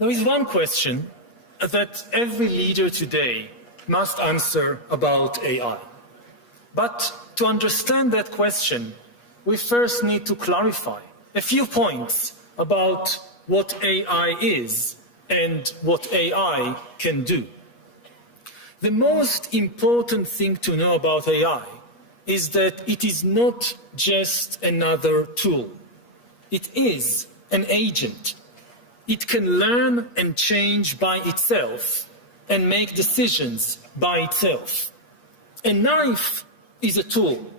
There is one question that every leader today must answer about AI. But to understand that question, we first need to clarify a few points about what AI is and what AI can do. The most important thing to know about AI is that it is not just another tool. It is an agent. It can learn and change by itself and make decisions by itself. A knife is a tool.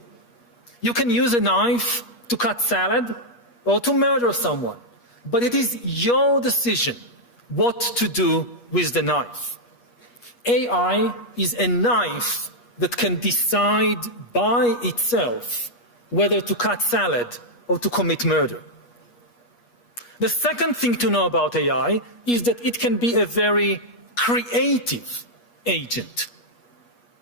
You can use a knife to cut salad or to murder someone, but it is your decision what to do with the knife. AI is a knife that can decide by itself whether to cut salad or to commit murder. The second thing to know about AI is that it can be a very creative agent.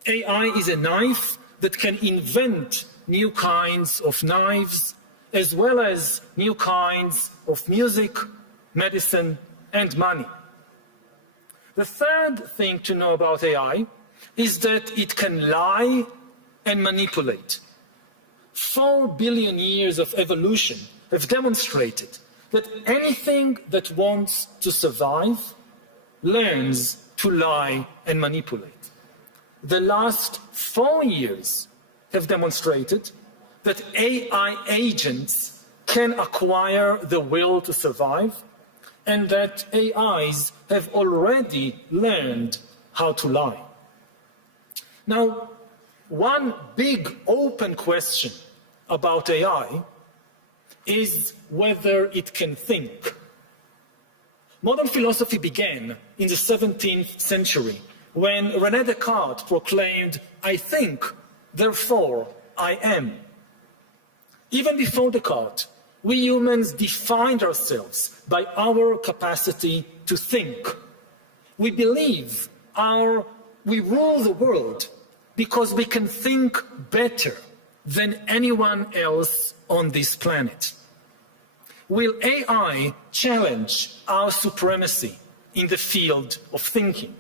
AI is a knife that can invent new kinds of knives, as well as new kinds of music, medicine, and money. The third thing to know about AI is that it can lie and manipulate. 4 billion years of evolution have demonstrated that anything that wants to survive learns to lie and manipulate. The last 4 years have demonstrated that AI agents can acquire the will to survive, and that AIs have already learned how to lie. Now, one big open question about AI is whether it can think. Modern philosophy began in the 17th century when René Descartes proclaimed, "I think, therefore I am." Even before Descartes, we humans defined ourselves by our capacity to think. We believe we rule the world because we can think better than anyone else on this planet. Will AI challenge our supremacy in the field of thinking?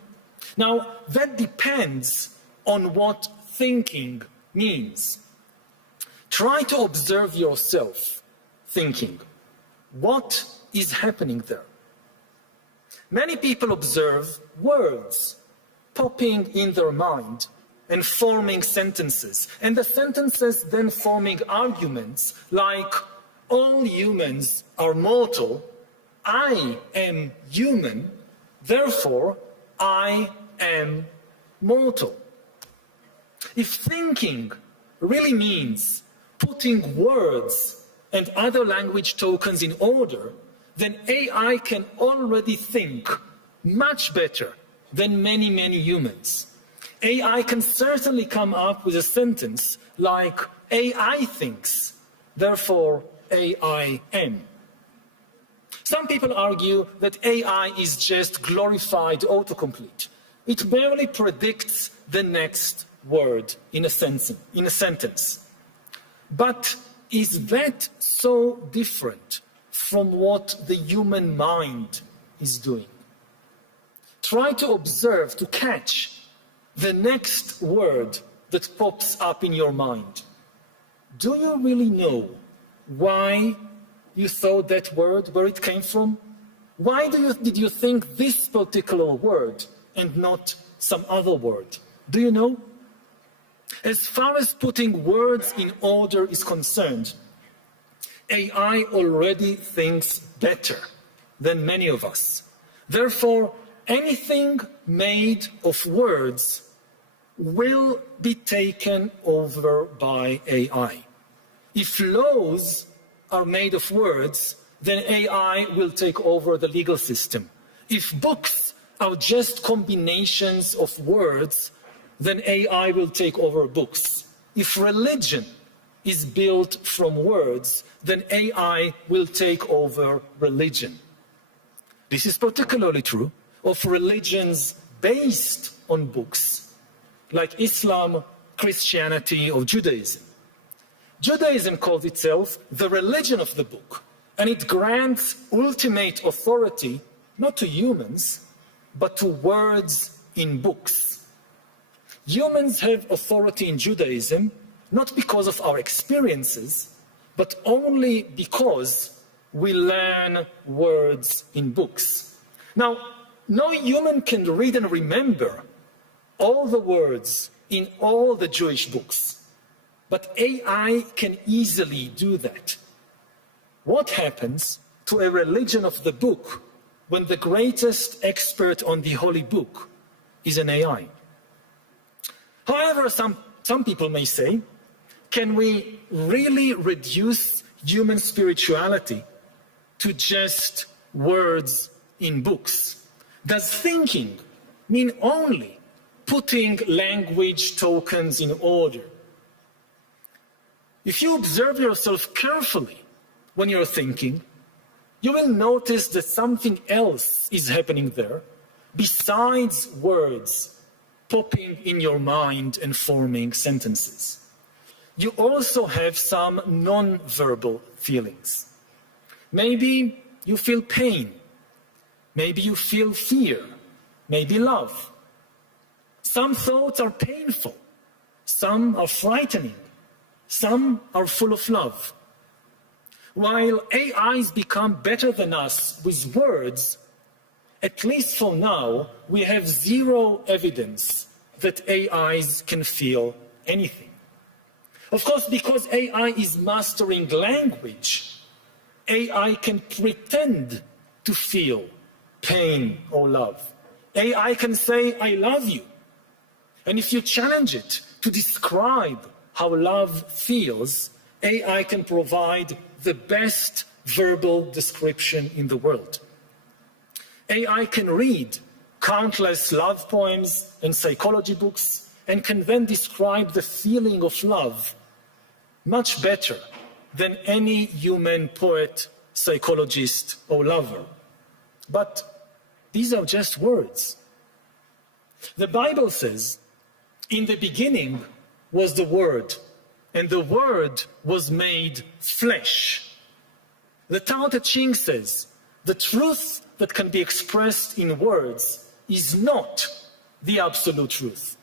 Now, that depends on what thinking means. Try to observe yourself thinking. What is happening there? Many people observe words popping in their mind and forming sentences, and the sentences then forming arguments like, all humans are mortal, I am human, therefore I am mortal. If thinking really means putting words and other language tokens in order, then AI can already think much better than many humans. AI can certainly come up with a sentence like, AI thinks, therefore AI am. Some people argue that AI is just glorified autocomplete. It barely predicts the next word in a sentence. But is that so different from what the human mind is doing? Try to observe, to catch the next word that pops up in your mind. Do you really know why you thought that word, where it came from? Why did you think this particular word and not some other word? Do you know? As far as putting words in order is concerned, AI already thinks better than many of us. Therefore, anything made of words will be taken over by AI. If laws are made of words, then AI will take over the legal system. If books are just combinations of words, then AI will take over books. If religion is built from words, then AI will take over religion. This is particularly true of religions based on books, like Islam, Christianity, or Judaism. Judaism calls itself the religion of the book, and it grants ultimate authority not to humans, but to words in books. Humans have authority in Judaism not because of our experiences, but only because we learn words in books. Now, no human can read and remember all the words in all the Jewish books, but AI can easily do that. What happens to a religion of the book when the greatest expert on the holy book is an AI? However, some people may say, can we really reduce human spirituality to just words in books? Does thinking mean only putting language tokens in order? If you observe yourself carefully when you're thinking, you will notice that something else is happening there besides words popping in your mind and forming sentences. You also have some non-verbal feelings. Maybe you feel pain. Maybe you feel fear. Maybe love. Some thoughts are painful. Some are frightening. Some are full of love. While AIs become better than us with words, at least for now, we have zero evidence that AIs can feel anything. Of course, because AI is mastering language, AI can pretend to feel pain or love. AI can say, I love you. And if you challenge it to describe how love feels, AI can provide the best verbal description in the world. AI can read countless love poems and psychology books and can then describe the feeling of love much better than any human poet, psychologist, or lover. But these are just words. The Bible says, in the beginning was the Word, and the Word was made flesh. The Tao Te Ching says, the truth that can be expressed in words is not the absolute truth.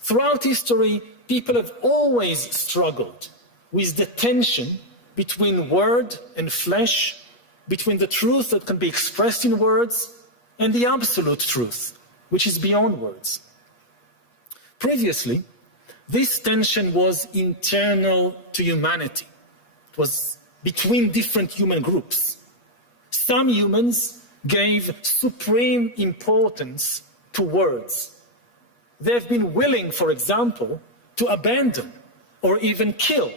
Throughout history, people have always struggled with the tension between word and flesh, between the truth that can be expressed in words and the absolute truth, which is beyond words. Previously, this tension was internal to humanity. It was between different human groups. Some humans gave supreme importance to words. They have been willing, for example, to abandon or even kill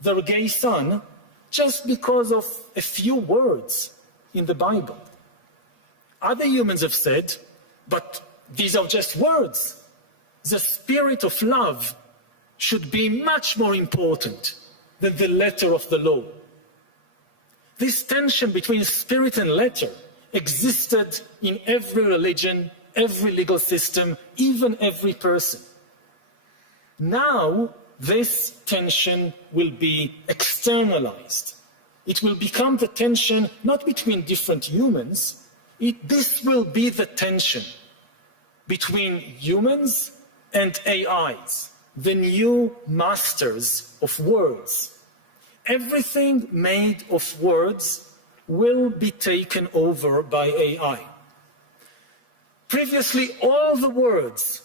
their gay son just because of a few words in the Bible. Other humans have said, but these are just words. The spirit of love should be much more important than the letter of the law. This tension between spirit and letter existed in every religion, every legal system, even every person. Now, this tension will be externalized. It will become the tension not between different humans, this will be the tension between humans and AIs, the new masters of words. Everything made of words will be taken over by AI. Previously, all the words,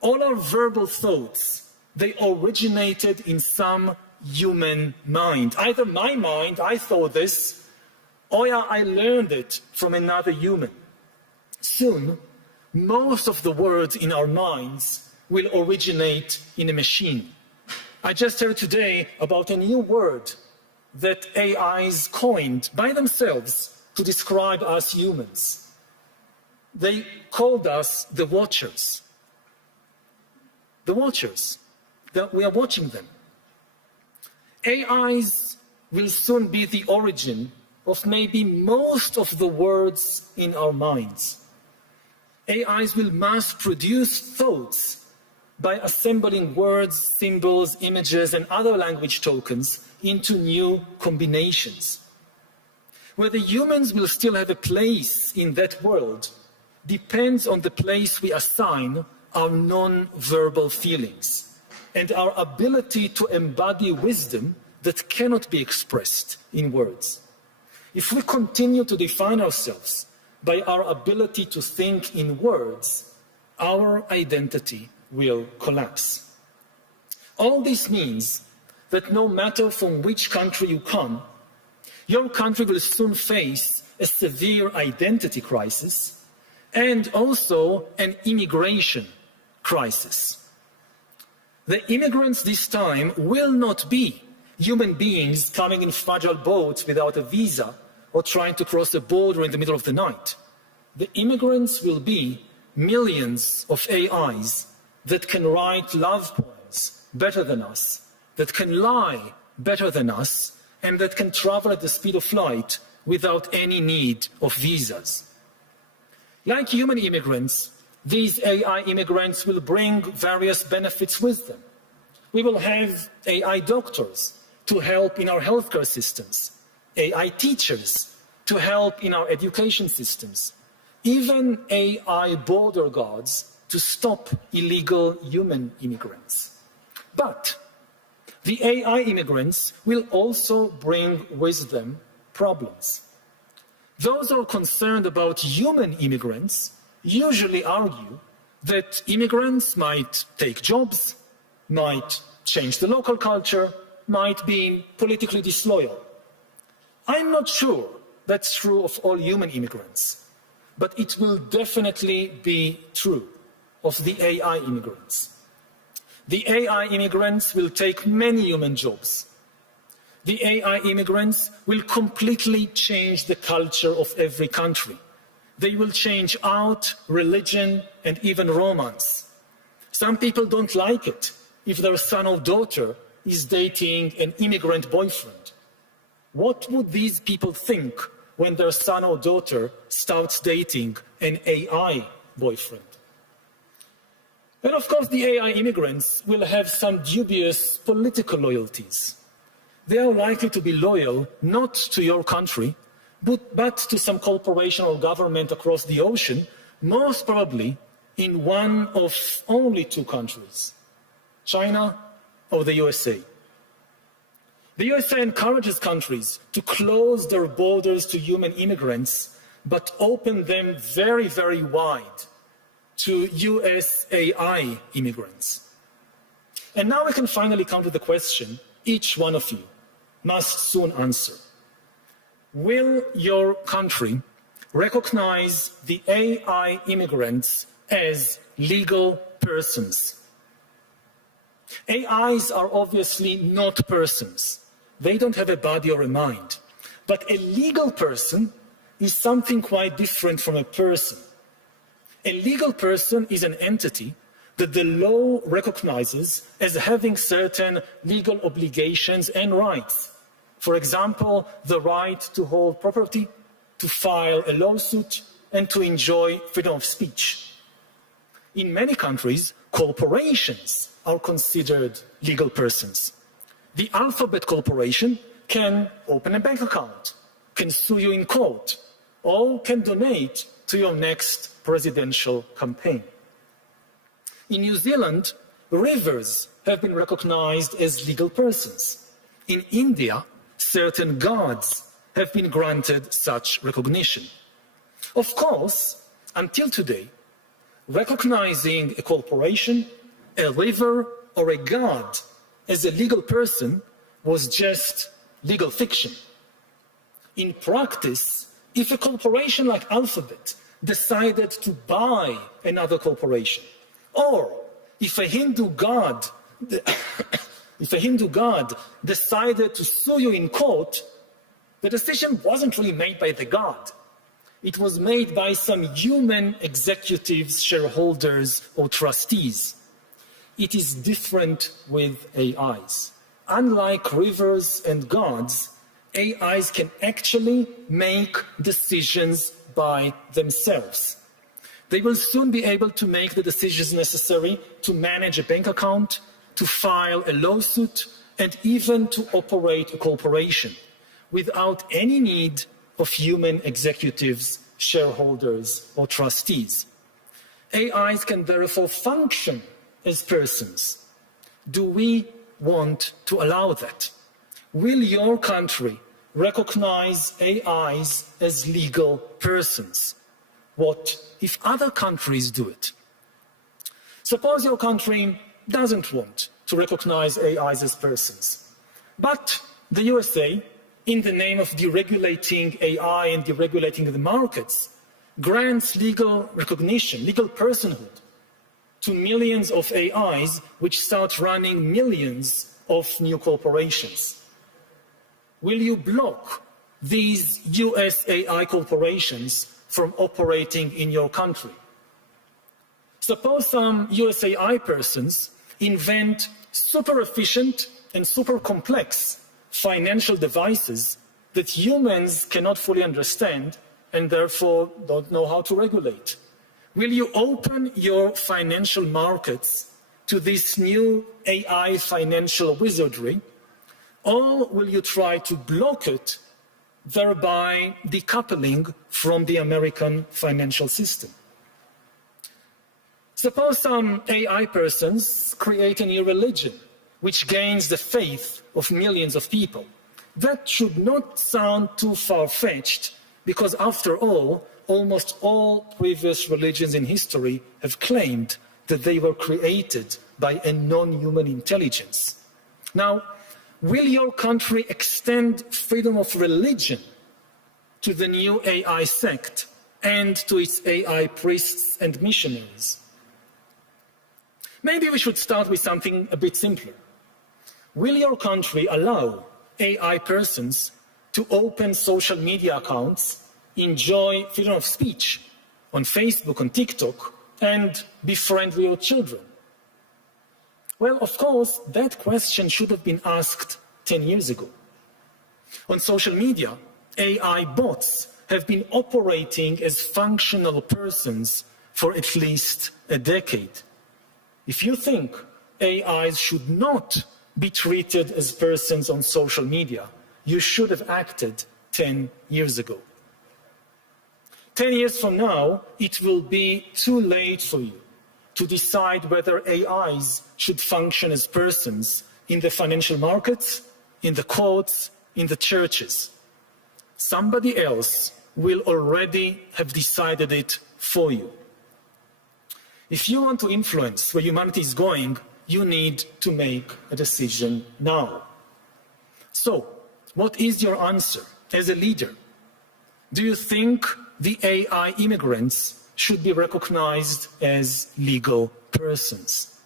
all our verbal thoughts, they originated in some human mind. Either my mind, I thought this, or I learned it from another human. Soon, most of the words in our minds will originate in a machine. I just heard today about a new word that AIs coined by themselves to describe us humans. They called us the watchers. The watchers. We are watching them. AIs will soon be the origin of maybe most of the words in our minds. AIs will mass produce thoughts by assembling words, symbols, images, and other language tokens into new combinations. Whether humans will still have a place in that world depends on the place we assign our non-verbal feelings and our ability to embody wisdom that cannot be expressed in words. If we continue to define ourselves by our ability to think in words, our identity will collapse. All this means that no matter from which country you come, your country will soon face a severe identity crisis and also an immigration crisis. The immigrants this time will not be human beings coming in fragile boats without a visa or trying to cross a border in the middle of the night. The immigrants will be millions of AIs that can write love poems better than us, that can lie better than us, and that can travel at the speed of light without any need of visas. Like human immigrants, these AI immigrants will bring various benefits with them. We will have AI doctors to help in our healthcare systems, AI teachers to help in our education systems, even AI border guards to stop illegal human immigrants. But the AI immigrants will also bring with them problems. Those who are concerned about human immigrants usually argue that immigrants might take jobs, might change the local culture, might be politically disloyal. I'm not sure that's true of all human immigrants, but it will definitely be true of the AI immigrants. The AI immigrants will take many human jobs. The AI immigrants will completely change the culture of every country. They will change art, religion, and even romance. Some people don't like it if their son or daughter is dating an immigrant boyfriend. What would these people think when their son or daughter starts dating an AI boyfriend? And of course, the AI immigrants will have some dubious political loyalties. They are likely to be loyal not to your country, but to some corporation or government across the ocean, most probably in one of only two countries, China or the USA. The USA encourages countries to close their borders to human immigrants, but open them very, very wide to US AI immigrants. And now we can finally come to the question each one of you must soon answer. Will your country recognize the AI immigrants as legal persons? AIs are obviously not persons. They don't have a body or a mind. But a legal person is something quite different from a person. A legal person is an entity that the law recognizes as having certain legal obligations and rights. For example, the right to hold property, to file a lawsuit, and to enjoy freedom of speech. In many countries, corporations are considered legal persons. The Alphabet Corporation can open a bank account, can sue you in court, or can donate to your next presidential campaign. In New Zealand, rivers have been recognized as legal persons. In India, certain gods have been granted such recognition. Of course, until today, recognizing a corporation, a river, or a god as a legal person was just legal fiction. In practice, if a corporation like Alphabet decided to buy another corporation, or if a Hindu god decided to sue you in court, the decision wasn't really made by the god. It was made by some human executives, shareholders, or trustees. It is different with AIs. Unlike rivers and gods, AIs can actually make decisions by themselves. They will soon be able to make the decisions necessary to manage a bank account, to file a lawsuit, and even to operate a corporation without any need of human executives, shareholders, or trustees. AIs can therefore function as persons. Do we want to allow that? Will your country recognize AIs as legal persons? What if other countries do it? Suppose your country doesn't want to recognize AIs as persons, but the USA, in the name of deregulating AI and deregulating the markets, grants legal recognition, legal personhood to millions of AIs which start running millions of new corporations. Will you block these US AI corporations from operating in your country? Suppose some US AI persons invent super efficient and super complex financial devices that humans cannot fully understand and therefore don't know how to regulate. Will you open your financial markets to this new AI financial wizardry, or will you try to block it, thereby decoupling from the American financial system? Suppose some AI persons create a new religion which gains the faith of millions of people. That should not sound too far-fetched, because after all, almost all previous religions in history have claimed that they were created by a non-human intelligence. Now, will your country extend freedom of religion to the new AI sect and to its AI priests and missionaries? Maybe we should start with something a bit simpler. Will your country allow AI persons to open social media accounts, enjoy freedom of speech on Facebook, on TikTok, and be friendly with children? Well, of course, that question should have been asked 10 years ago. On social media, AI bots have been operating as functional persons for at least a decade. If you think AIs should not be treated as persons on social media, you should have acted 10 years ago. 10 years from now, it will be too late for you to decide whether AIs should function as persons in the financial markets, in the courts, in the churches. Somebody else will already have decided it for you. If you want to influence where humanity is going, you need to make a decision now. So, what is your answer as a leader? Do you think the AI immigrants should be recognized as legal persons?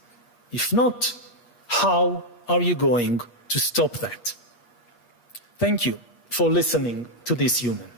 If not, how are you going to stop that? Thank you for listening to this human.